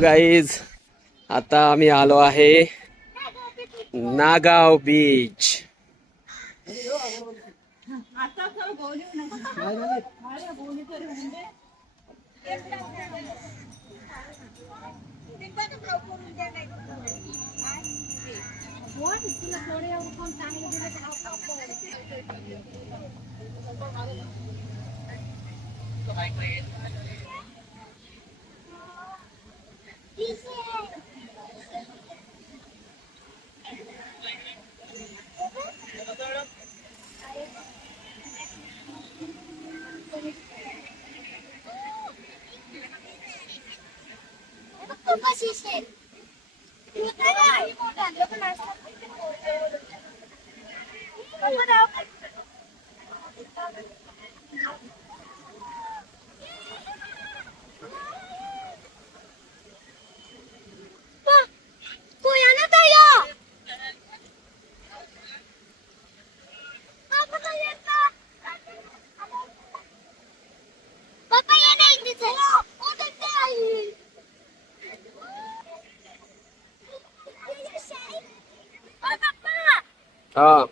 Guys आता आम्ही आलो आहे नागाव बीच. हा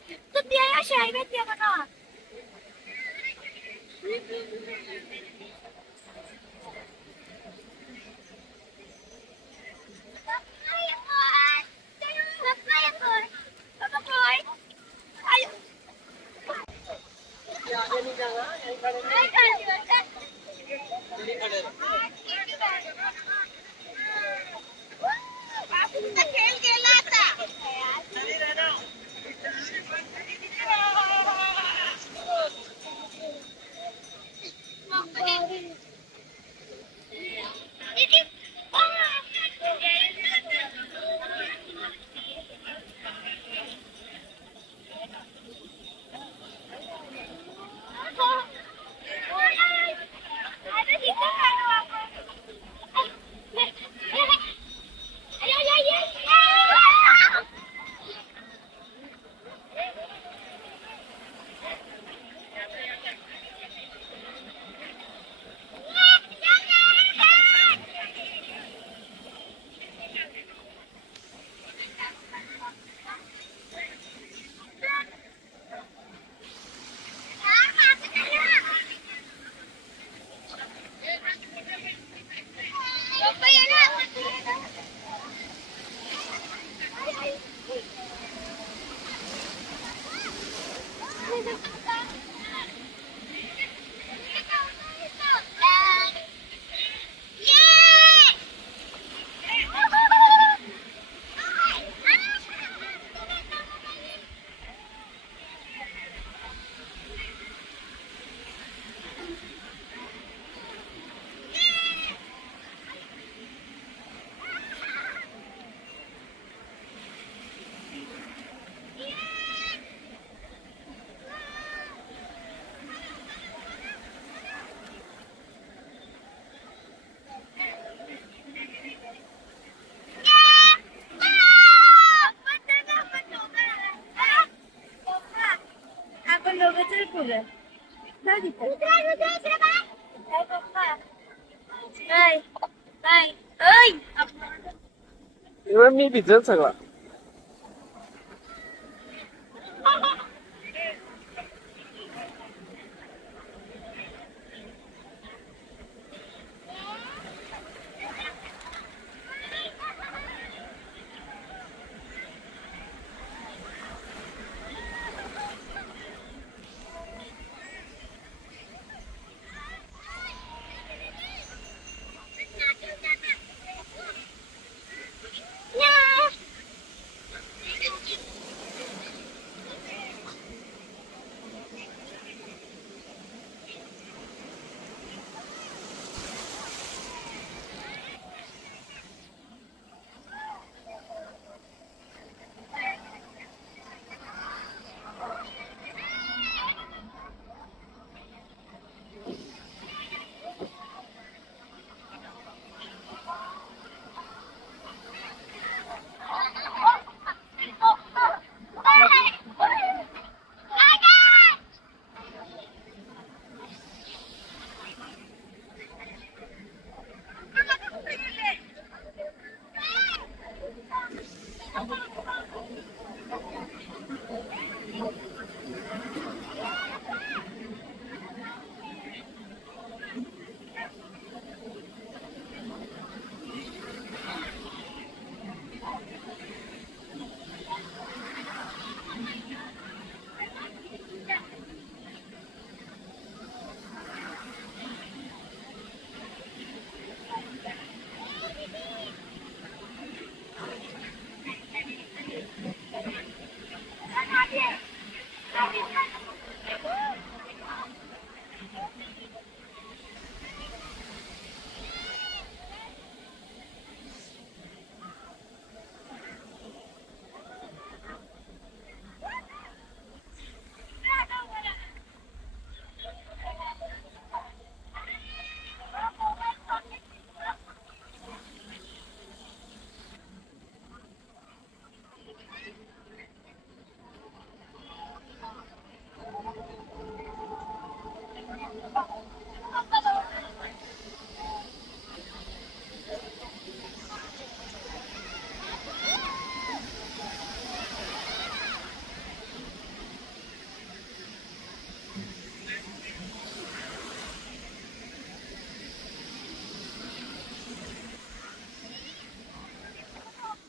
मी भिजल सगळा.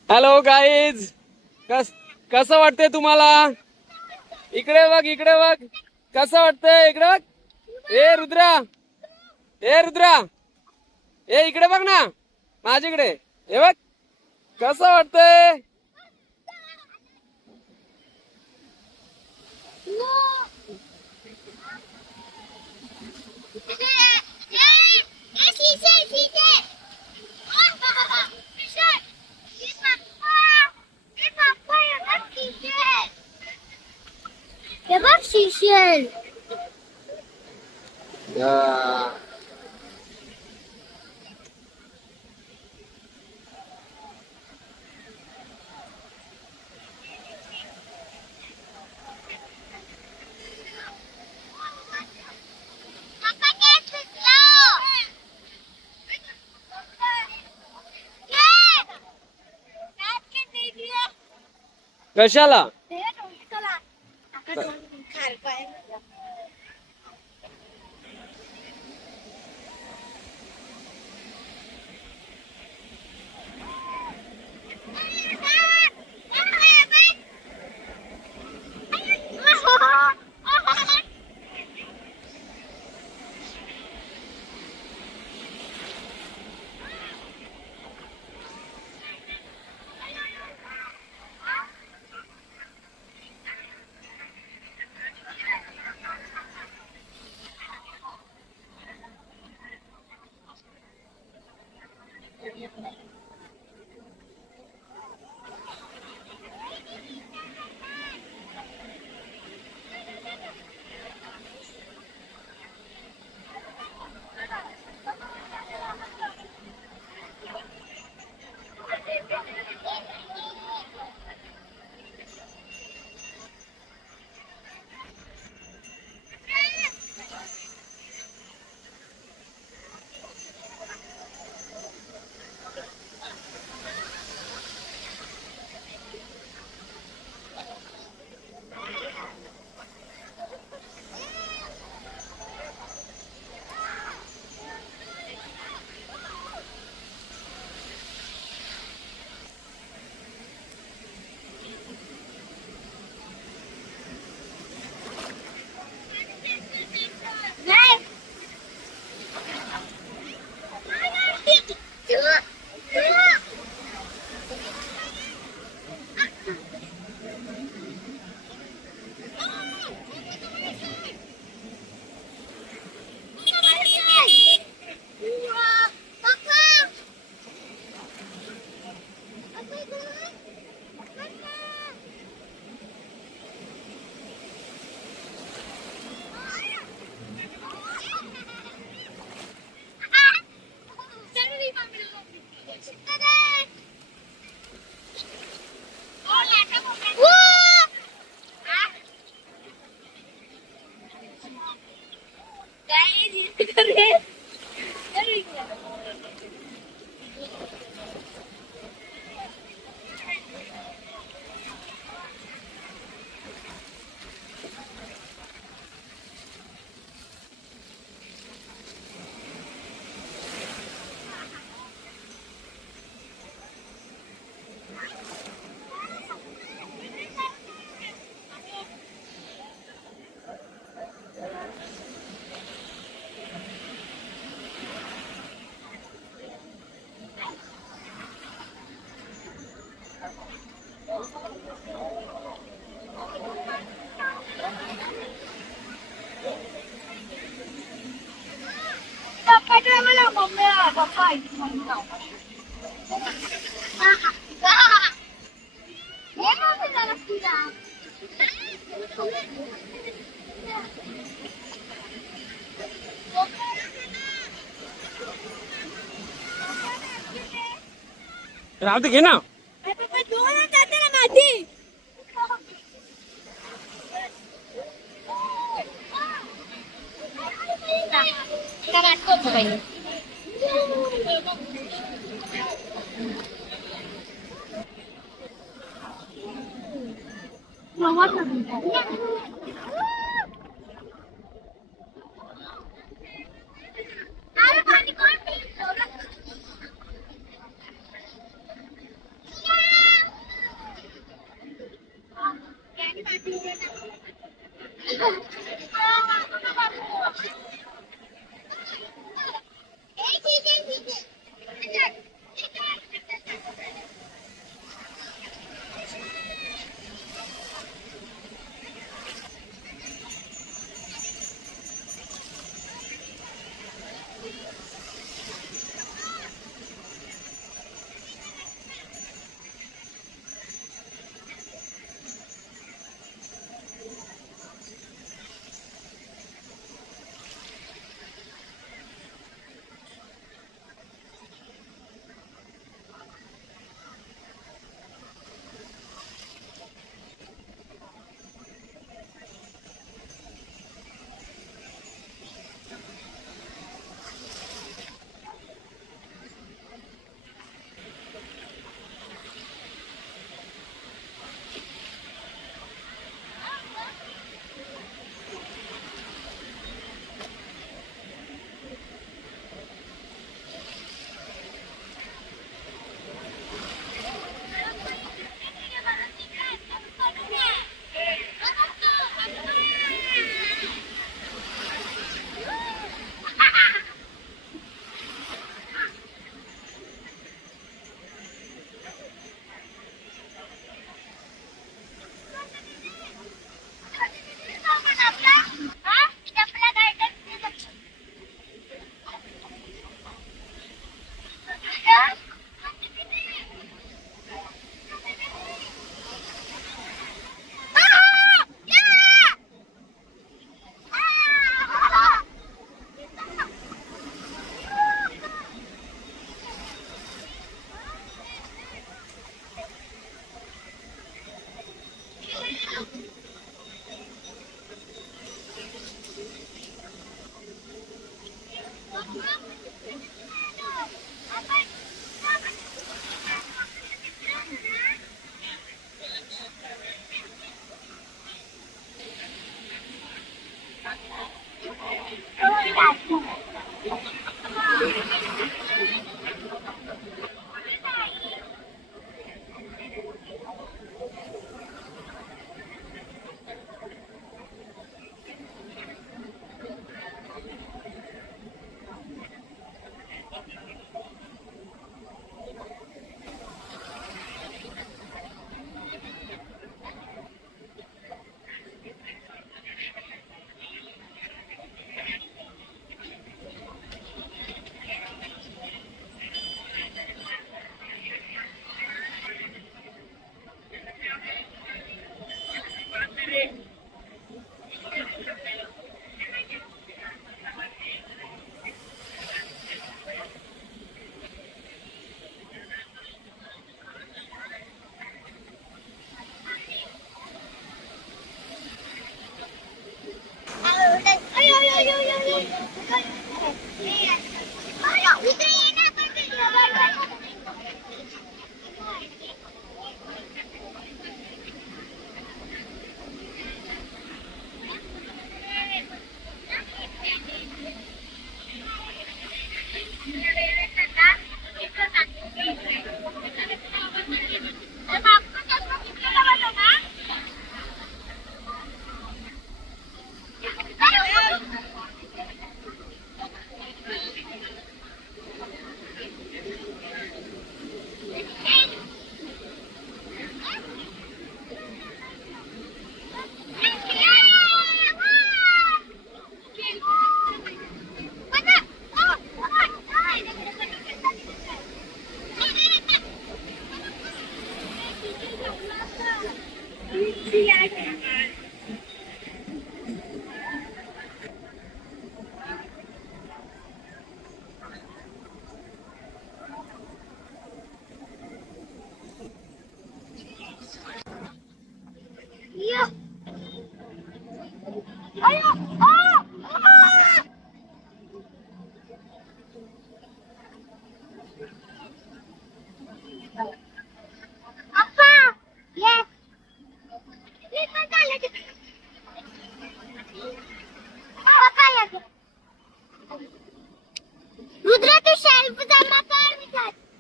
हॅलो गाईज, कसं वाटतंय तुम्हाला? इकडे बघ, इकडे बघ, कसं वाटतंय? इकडे बघ. ए रुद्रा, ए रुद्रा, ए इकडे बघ ना, माझ्याकडे हे बघ, कसं वाटतंय? Seashell. कशाला? राहू दे, घे ना.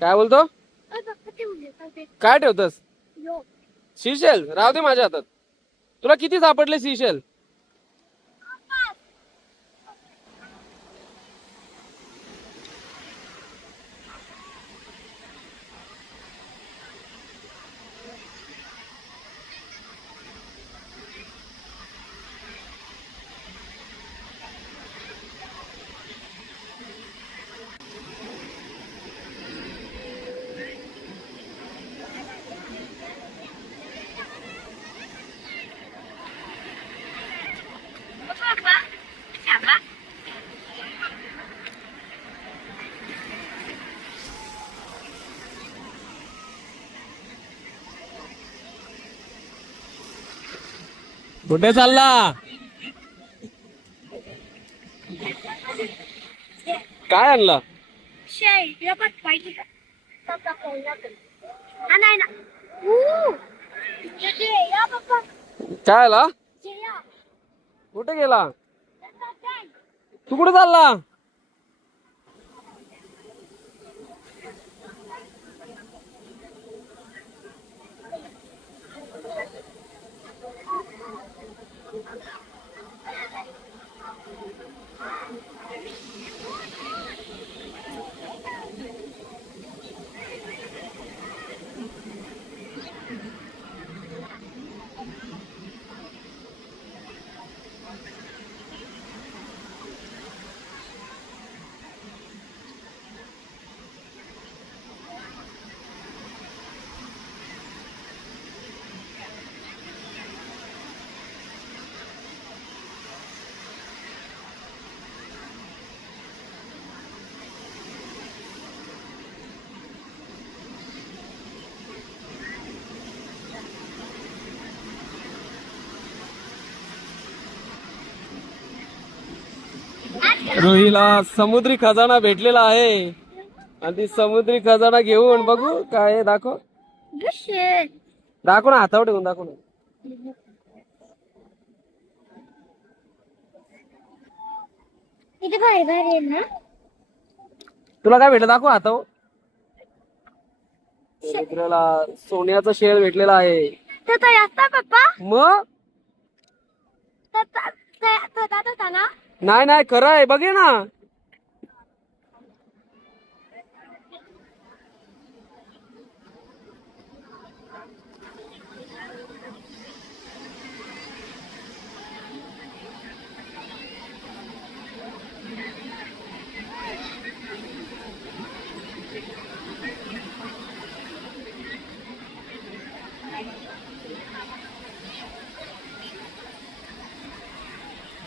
काय बोलतो? काय ठेवतस? सीशेल राहू दे माझ्या हातात. तुला किती सापडले सीशेल? कुठे चालला? काय आणला? काय आला? कुठे गेला? तू कुठे चालला? रोहीला समुद्री खजाना भेटलेला आहे आणि ती समुद्री खजाना घेऊन बघू काय आहे, दाखव. दाखव ना, हातावर ठेवून दाखव ना. भारी भारी आहे ना. तुला काय भेटलं दाखव हातावर. रुद्राला सोन्याचा शेळ भेटलेला आहे. पप्पा मग नाही नाही खरं आहे, बघे ना.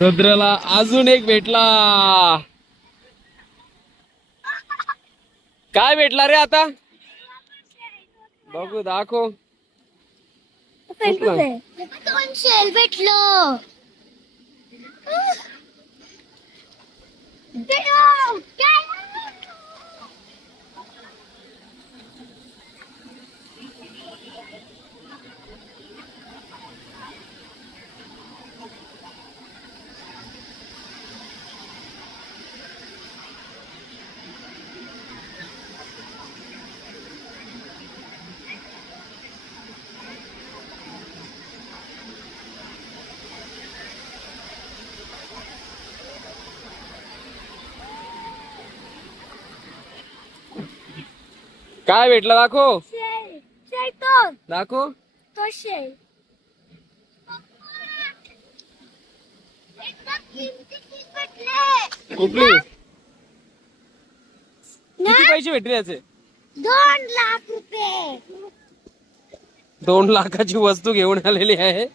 रुद्राला अजून एक भेटला. काय भेटला रे आता? बघू दाखव. दोन शेल भेटलं. काय भेटला दाखव. दाखव. तो शेल कुठली? किती पैसे भेटले याचे? 2 लाख रुपये. 2 लाखाची वस्तू घेऊन आलेली आहे.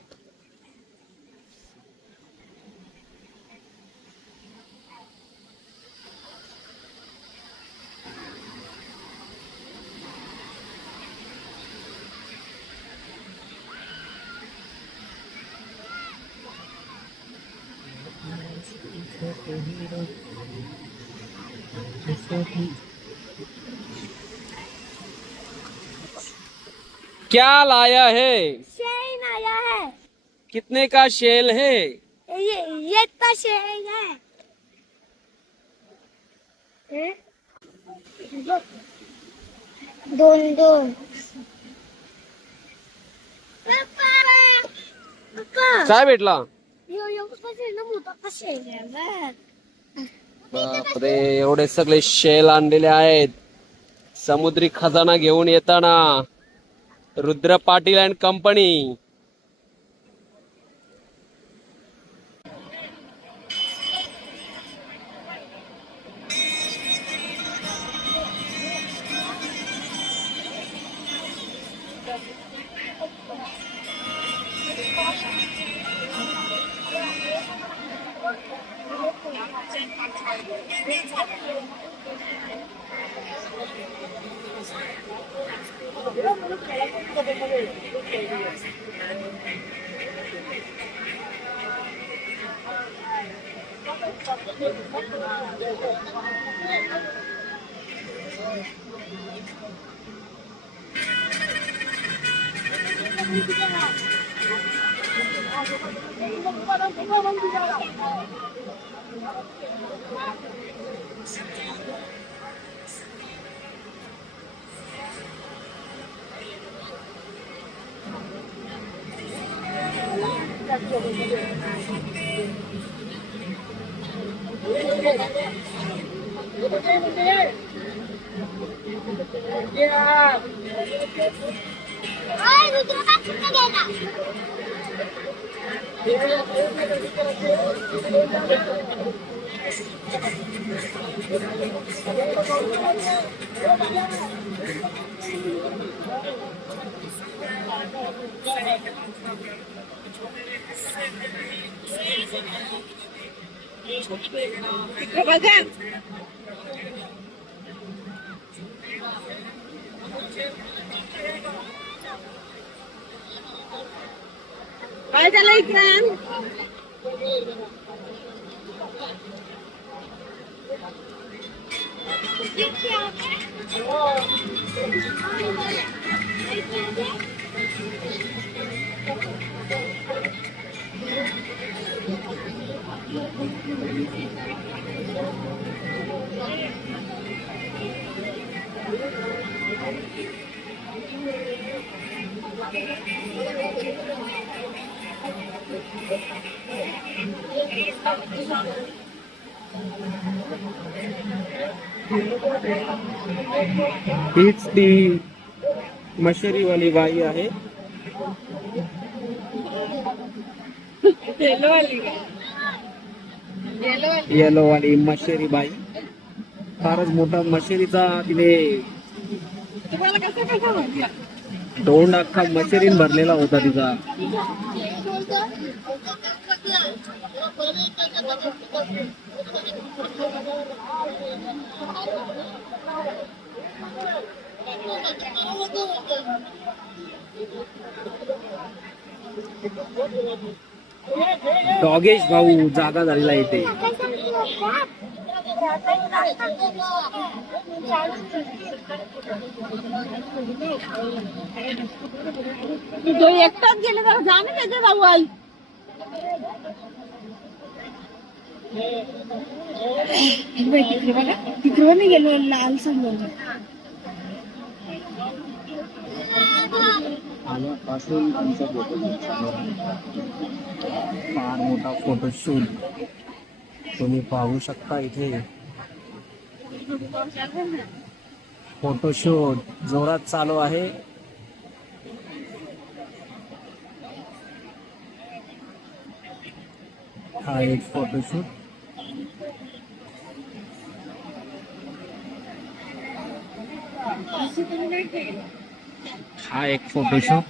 क्या लाया है? शेल आया है. कितने का शेल है? ये इतना शेल है. दोन दोन. पप्पा पप्पा काय भेटला? यो कसे ना मोठा कसे बापरे, एवढे सगळे शेल आणलेले आहेत समुद्री खजाना घेऊन येताना. Rudra Patil and company. Ay, Rudra का कुठे गेला? काय झालं इकडं? हीच ती मशेरीवाली बाई आहे. येलो वाली मशेरी बाई. फारच मोठा मशेरीचा तिने तोंड अख्खा मशेरीन भरलेला होता तिचा. डॉगेश भाऊ जागा झालेला इथे. तो एकटाच गेले तर जाणे त्याचे जाऊ आई. तिकडे मी गेलो लाल समोर. आल्यापासून आमचा फोटो फार मोठा फोटोशूट तुम्ही पाहू शकता इथे. फोटोशूट जोरात चालू आहे. हा एक फोटोशूट. हा एक फोटोशूट.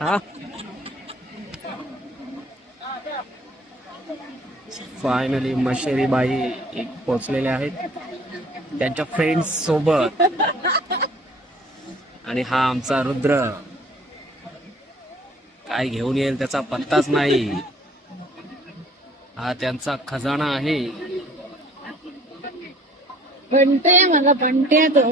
हा फायनली मशेरी बाई एक पोचलेले आहेत त्यांच्या फ्रेंड्स सोबत. आणि हा आमचा रुद्र काय घेऊन येईल त्याचा पत्ताच नाही. हा त्यांचा खजाना आहे. बंटे मला बंटे तो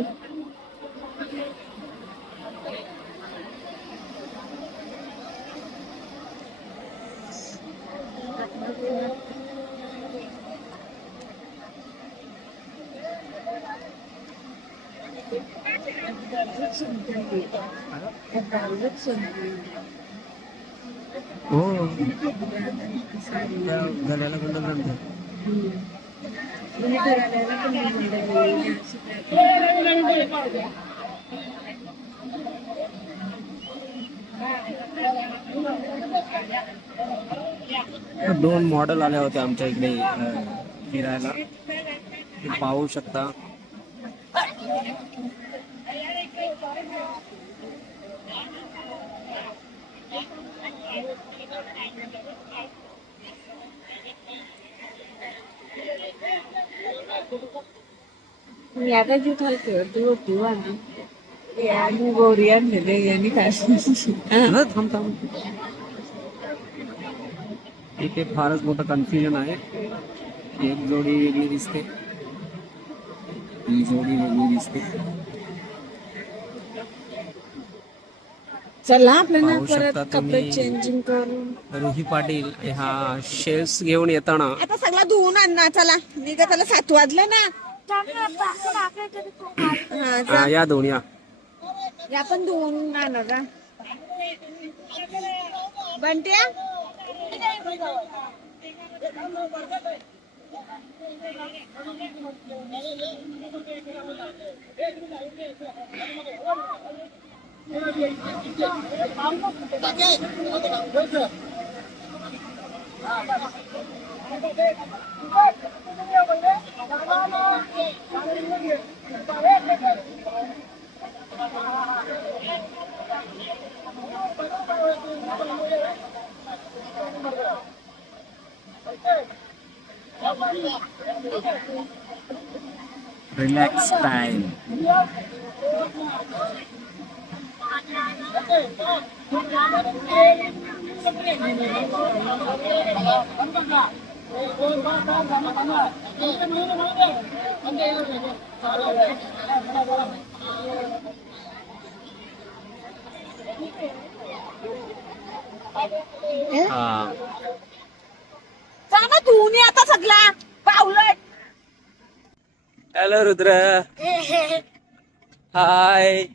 हो गल्याला गुंडल रंग दोन मॉडेल आल्या होत्या आमच्या इकडे फिरायला, ते पाहू शकता. मी आता जी खेळते होती वाली आणि गोरी आणलेले यांनी काय थांब थांब, इथे फारच मोठं कन्फ्युजन आहे. एक जोडी वेगळी दिसते, ही जोडी वेगळी दिसते. चला आपल्याला पाहू परत शकता कपडे तुम्ही. चेंजिंग करून रुही पाटील ह्या शेल्स घेऊन येताना आता सगळं धुवून आण ना. चला मी का त्याला 7 वाजले ना. हा या दोन या. या पण धुवून आणा का बंट्या. Relax time. हा चला धुवून ये आता सगळा पावलं. हॅलो रुद्र. हाय.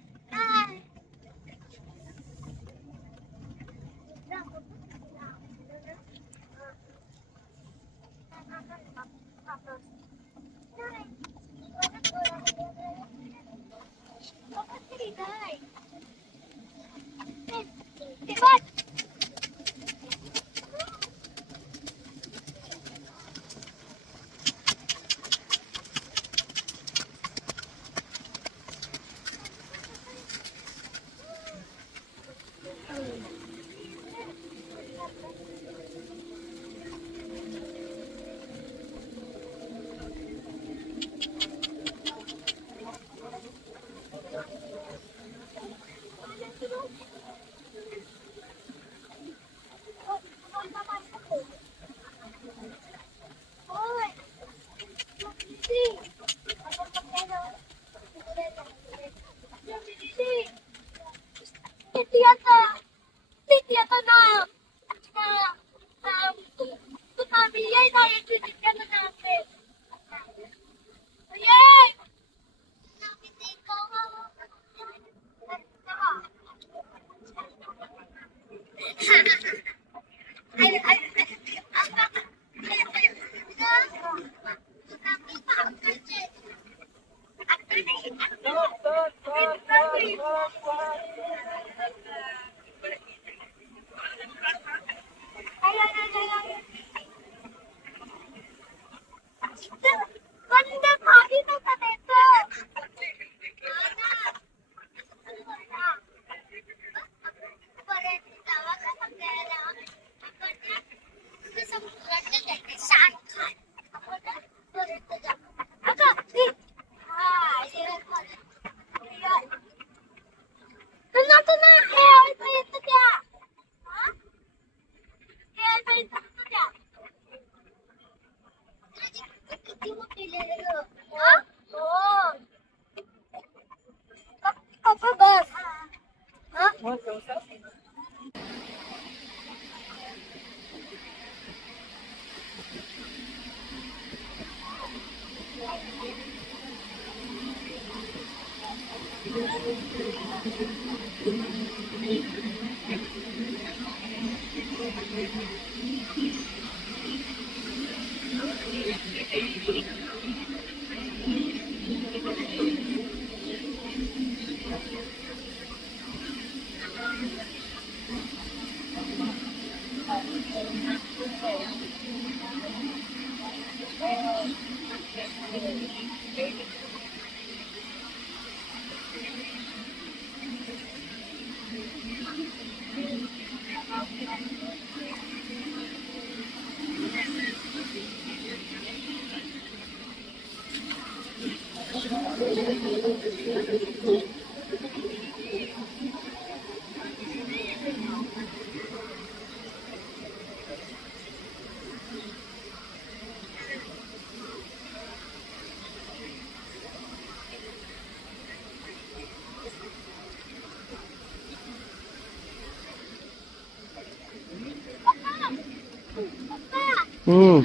हम्म.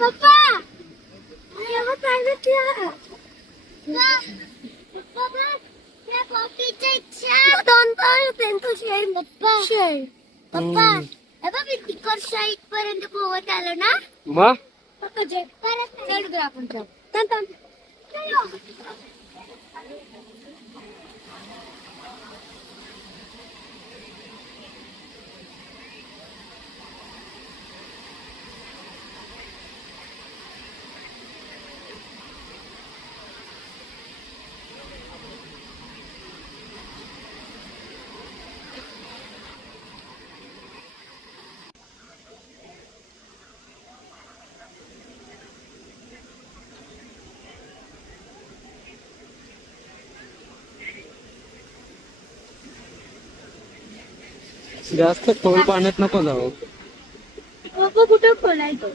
पप्पा यहाँ पानी क्या पप्पा क्या कॉफीची इच्छा दोन पाय पेंटू शेड पप्पा शेड पप्पा हे बघ तिकट साईड पर्यंत पोहत आलो ना मग पप्पा जे परत चढ गं आपण चल जास्त खोल पाण्यात नको जाऊ. पप्पा कुठं खोलायचं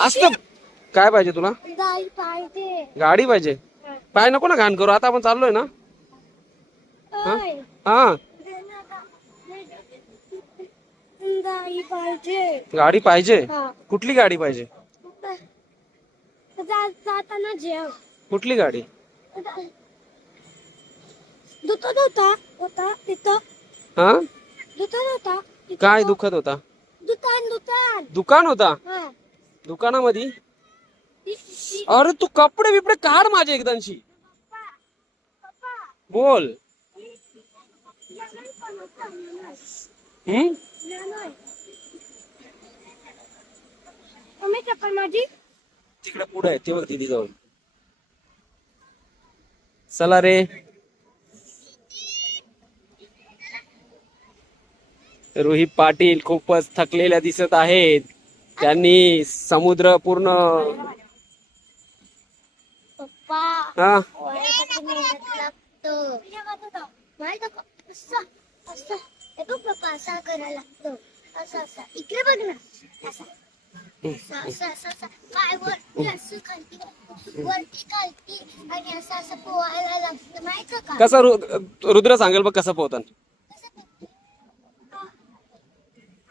असत. काय पाहिजे तुला? गाई पाहिजे गाडी पाहिजे. पाय नको ना घाण करू, आता आपण चाललोय ना. हा ओय, हा. गाई पाहिजे गाडी पाहिजे. हा. कुठली गाडी पाहिजे? जाताना जेव कुठली गाडी? दुखत होता तिथं हा. दुखत होता काय दुखत होता? दुकान दुकान होता. हा दुकानामध्ये? अरे तू कपडे बिपडे काढ माझे एकदांशी. बोल. हम्म. मम्मी चप्पल माझी तिकडे पुढे आहे ते बघ दीदी जवळ. चला रे. रोहित पाटील खूपच थकलेल्या दिसत आहेत. त्यांनी समुद्र पूर्ण पप्पा हा वयासाठी मेहनत लागतो माहित का असं असं हे बघ पप्पा असा करायला लागतो असं असं इकडे बघ ना असं असं पाय वरती असं खालती वरती खालती आणि असं असं पोहायला लागतं माहिती का? कसं रुद्र सांगेल बघ कसं पोहतात.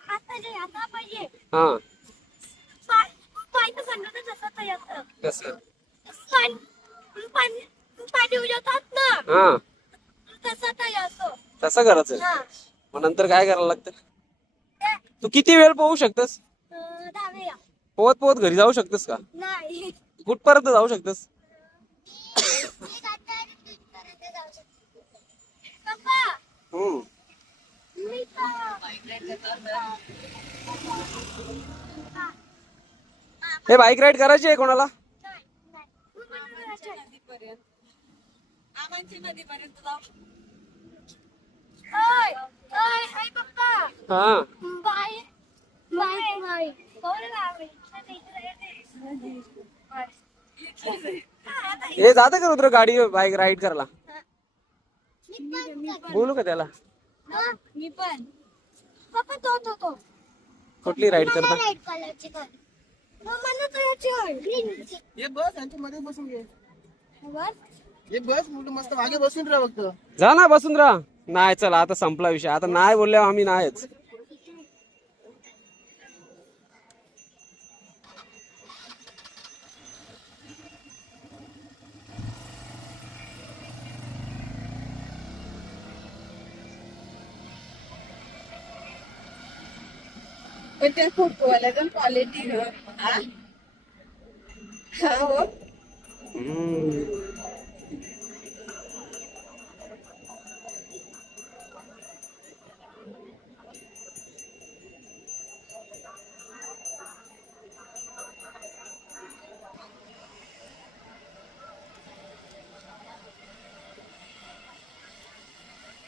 आता पाहिजे हा पाय तर सांगत जसं तयार कसं पाणी उडवतात ना हा तसं तयार तसं करायचं. हा मग नंतर काय करायला लागतं? तू किती वेळ पोहू शकतस? दहाव्या पोहत पोहत घरी जाऊ शकतस का? नाही कुठपर्यंत जाऊ शकतस? पप्पा हम्म. मी हे बाईक राईड करायची आहे कोणाला? हा हे जातं का रुद्र गाडी बाईक राईड करायला? बोलू का त्याला? मी पण पप्पा तो कुठली राईड करता? रेड कलरची कर मला तो याची ग्रीन ये बस यांच्या मध्ये बसून घे. वर ये बस मुलं मस्त मागे बसून राहा फक्त. जा ना बसून राहा. नाही चला आता संपला विषय. आता नाही बोलल्यावर आम्ही नाहीच. पण त्या फोटोवाला पण क्वालिटी हो.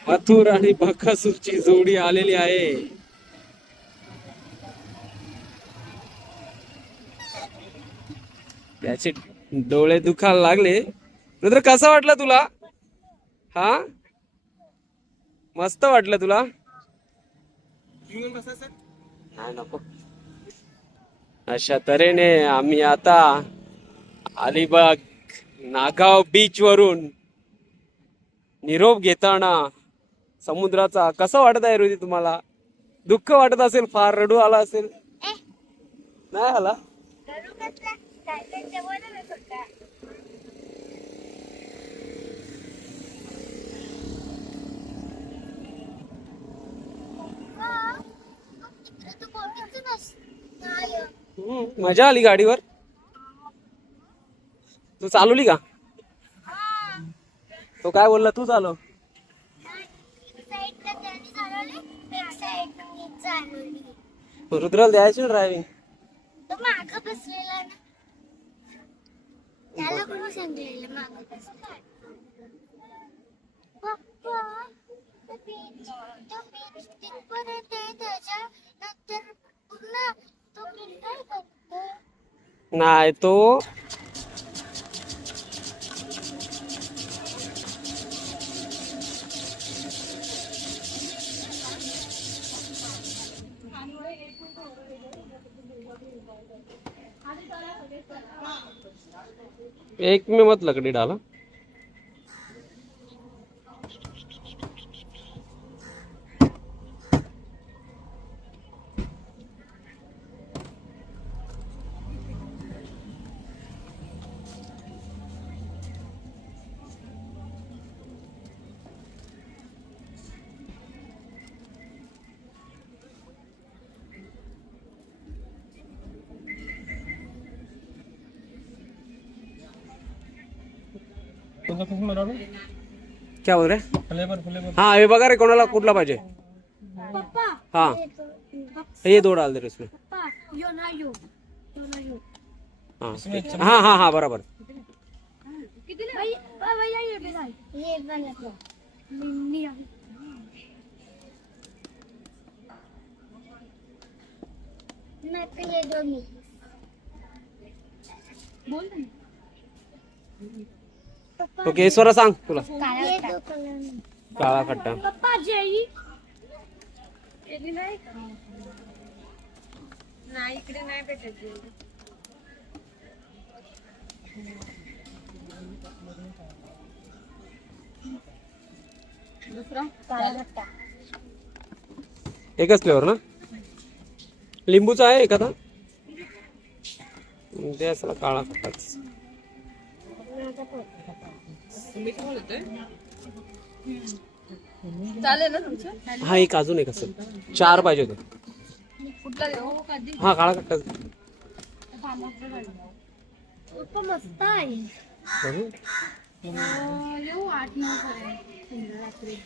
मथुर आणि बकासूरची जोडी आलेली आहे. त्याचे डोळे दुखायला लागले. रुद्र कसं वाटलं तुला? हा मस्त वाटलं तुला? नाही नको. अशा तऱ्हेने आम्ही आता अलिबाग नागाव बीच वरून निरोप घेताना समुद्राचा. कसं वाटत आहे रुदी तुम्हाला? दुःख वाटत असेल, फार रडू आला असेल. नाही आला? मजा आली गाडीवर? तू चालवली का? तो काय बोलला? तू चालव. रुद्राला द्यायची ड्रायव्हिंग. तो मागं बसलेला ना त्याला कोणी सांगितलेलं मागं बसलेला पप्पा तो बीच तिथपर्यंत आहे त्याच्या नंतर पुन्हा तो काय करतो नाही तो एक में मत लकड़ी डाला. क्या बोल रहे? हाँ ये बघा रे कोणाला कुठला पाहिजे. पप्पा हाँ ये दो डाल दे रे इसमें. पप्पा यो ना यो हाँ हाँ हाँ हाँ बराबर. भैया ये बना मिन्नी मैं तो ये दोनों बोल ना ओके ईश्वरा सांग तुला. ये दो कलर काळा खट्टा. पप्पा जेई नाही इकडे नाही भेटत. दुसरा एकच फ्लेवर ना. लिंबूचा आहे एखादा ते असला काळा खटाच. चालेल ना तुमचं. हा एक अजून एक असेल. 4 पाहिजे होते. कुठला देऊ? हा काळा खट्टा पप्पा मस्त आहे. येऊ 8-9 पर्यंत रात्री.